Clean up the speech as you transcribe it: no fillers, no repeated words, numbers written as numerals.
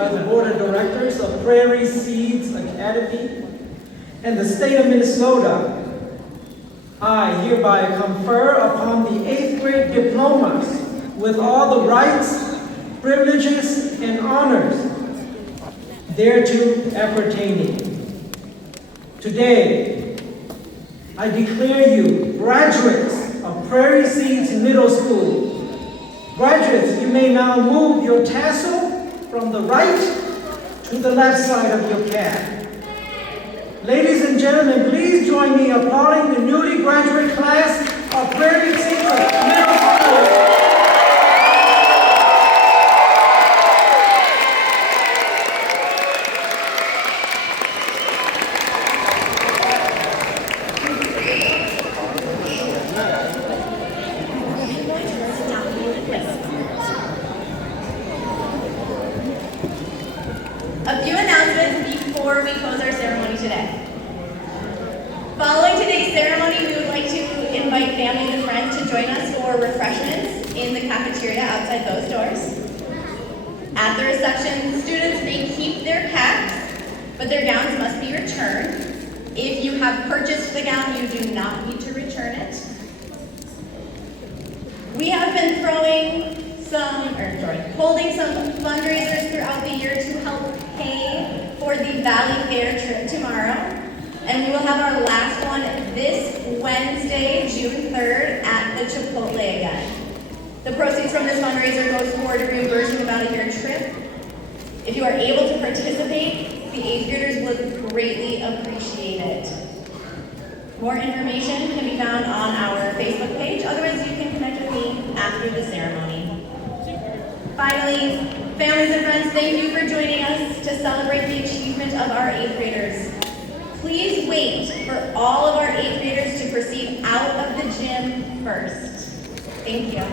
by the Board of Directors of Prairie Seeds Academy and the state of Minnesota, I hereby confer upon the 8th grade diplomas with all the rights, privileges, and honors thereto appertaining. Today, I declare you graduates of Prairie Seeds Middle School. Graduates, you may now move your tassel from the right to the left side of your cap. Ladies and gentlemen, please join me applauding the newly graduate class of Prairie Seeds Middle School. A few announcements before we close our ceremony today. Following today's ceremony, we would like to invite families and friends to join us for refreshments in the cafeteria outside those doors. At the reception, students may keep their caps, but their gowns must be returned. If you have purchased the gown, you do not need to return it. We have been holding some fundraisers throughout the year to help pay for the Valley Fair trip tomorrow. And we will have our last one this Wednesday, June 3rd at the Chipotle again. The proceeds from this fundraiser goes toward reimbursing the Valley Fair trip. If you are able to participate, the 8th graders would greatly appreciate it. More information can be found on our Facebook page. Otherwise, you can connect with me after the ceremony. Finally, families and friends, thank you for joining us to celebrate the achievement of our 8th graders. Please wait for all of our 8th graders to proceed out of the gym first. Thank you.